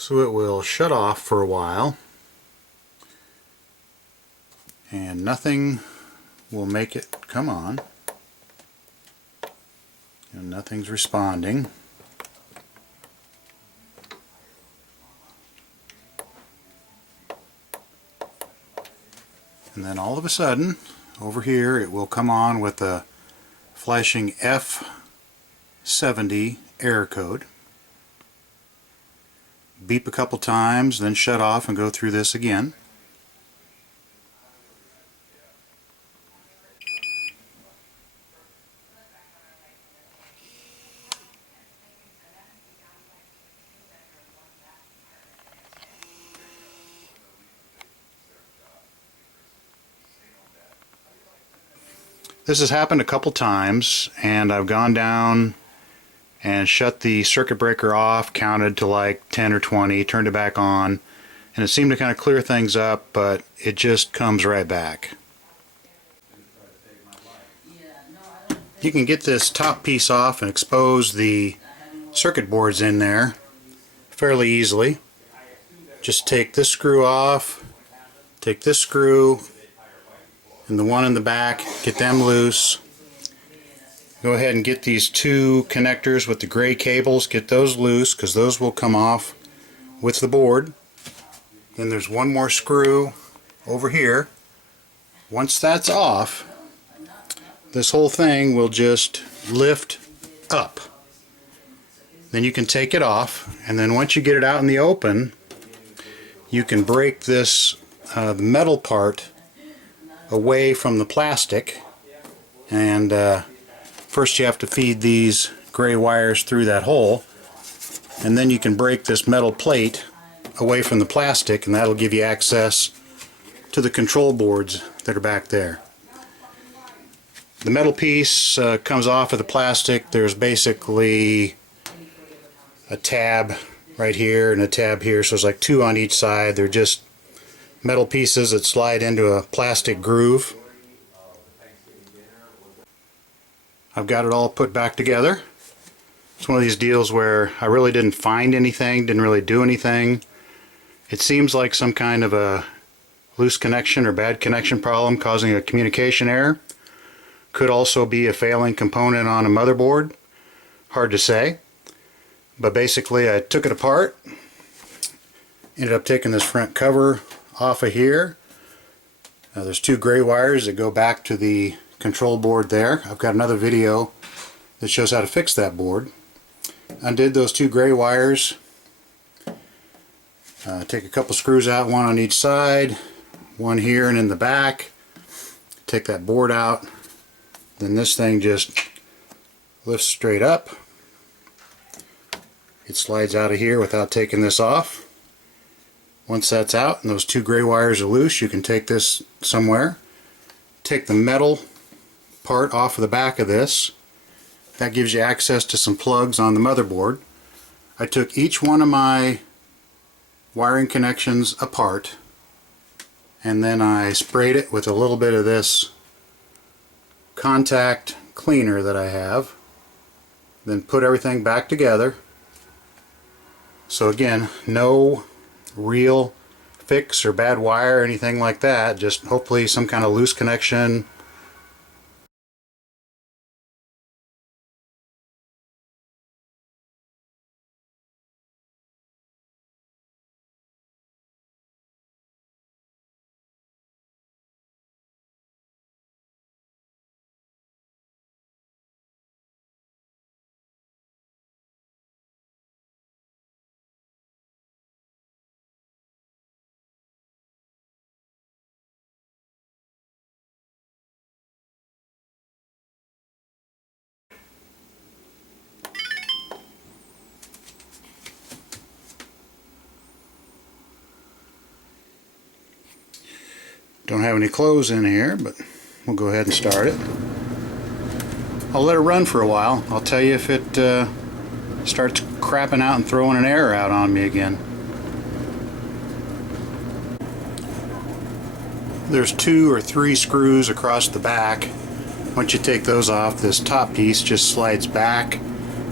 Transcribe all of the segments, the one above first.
So it will shut off for a while and nothing will make it come on, and nothing's responding. And then all of a sudden over here it will come on with a flashing F70 error code. Beep a couple times, then shut off and go through this again. This has happened a couple times, and I've gone down and shut the circuit breaker off, counted to like 10 or 20, turned it back on, and it seemed to kind of clear things up, but it just comes right back. You can get this top piece off and expose the circuit boards in there fairly easily. Just take this screw off, take this screw and the one in the back, get them loose. Go ahead and get these two connectors with the gray cables, get those loose because those will come off with the board. Then there's one more screw over here. Once that's off, this whole thing will just lift up. Then you can take it off, and then once you get it out in the open, you can break this metal part away from the plastic, and first you have to feed these gray wires through that hole, and then you can break this metal plate away from the plastic, and that'll give you access to the control boards that are back there. The metal piece comes off of the plastic. There's basically a tab right here and a tab here, so it's like two on each side. They're just metal pieces that slide into a plastic groove. I've got it all put back together. It's one of these deals where I really didn't find anything, didn't really do anything. It seems like some kind of a loose connection or bad connection problem causing a communication error. Could also be a failing component on a motherboard. Hard to say. But basically I took it apart, ended up taking this front cover off of here. Now there's two gray wires that go back to the control board there. I've got another video that shows how to fix that board. Undid those two gray wires. Take a couple screws out, one on each side, one here and in the back. Take that board out. Then this thing just lifts straight up. It slides out of here without taking this off. Once that's out and those two gray wires are loose, you can take this somewhere. Take the metal part off of the back of this. That gives you access to some plugs on the motherboard. I took each one of my wiring connections apart, and then I sprayed it with a little bit of this contact cleaner that I have. Then put everything back together. So again, no real fix or bad wire or anything like that, just hopefully some kind of loose connection. Don't have any clothes in here, but we'll go ahead and start it. I'll let it run for a while. I'll tell you if it starts crapping out and throwing an error out on me again. There's 2 or 3 screws across the back. Once you take those off, this top piece just slides back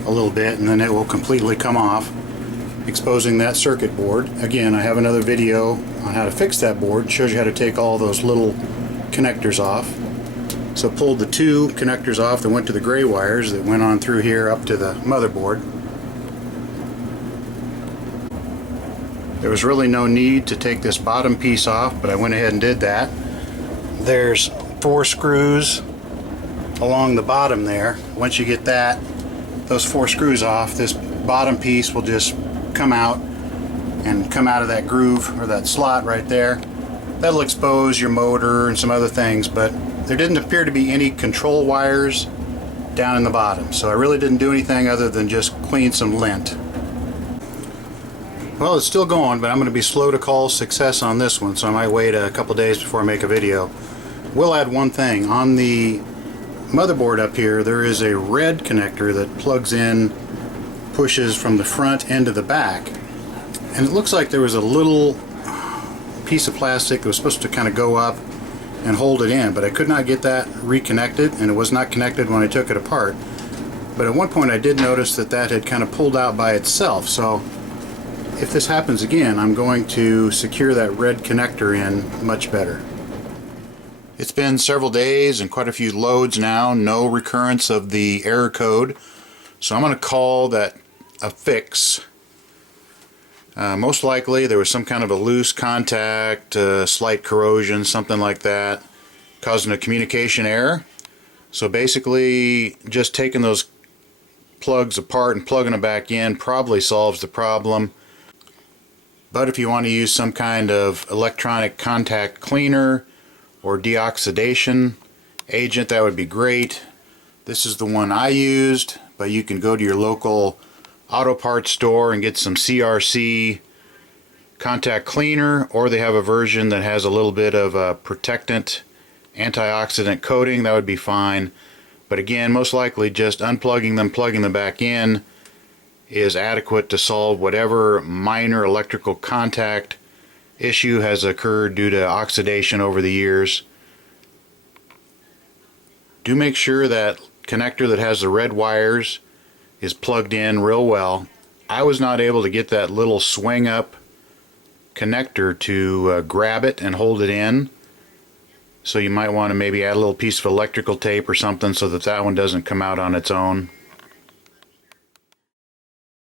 a little bit and then it will completely come off. exposing that circuit board. Again, I have another video on how to fix that board. It shows you how to take all those little connectors off. So pulled the two connectors off that went to the gray wires that went on through here up to the motherboard. There was really no need to take this bottom piece off, but I went ahead and did that. There's 4 screws along the bottom there. Once you get those 4 screws off, this bottom piece will just come out and come out of that groove or that slot right there. That'll expose your motor and some other things, but there didn't appear to be any control wires down in the bottom, so I really didn't do anything other than just clean some lint. Well, it's still going, but I'm going to be slow to call success on this one, so I might wait a couple days before I make a video. Will add one thing. On the motherboard up here, there is a red connector that plugs in, pushes from the front into the back, and it looks like there was a little piece of plastic that was supposed to kind of go up and hold it in, but I could not get that reconnected, and it was not connected when I took it apart. But at one point I did notice that had kind of pulled out by itself, so if this happens again, I'm going to secure that red connector in much better. It's been several days and quite a few loads now, no recurrence of the error code, so I'm going to call that a fix. Most likely there was some kind of a loose contact, slight corrosion, something like that, causing a communication error. So basically just taking those plugs apart and plugging them back in probably solves the problem. But if you want to use some kind of electronic contact cleaner or deoxidation agent, that would be great. This is the one I used, but you can go to your local auto parts store and get some CRC contact cleaner, or they have a version that has a little bit of a protectant antioxidant coating. That would be fine. But again, most likely just unplugging them, plugging them back in is adequate to solve whatever minor electrical contact issue has occurred due to oxidation over the years. Do make sure that connector that has the red wires is plugged in real well. I was not able to get that little swing up connector to grab it and hold it in, so you might want to maybe add a little piece of electrical tape or something so that one doesn't come out on its own.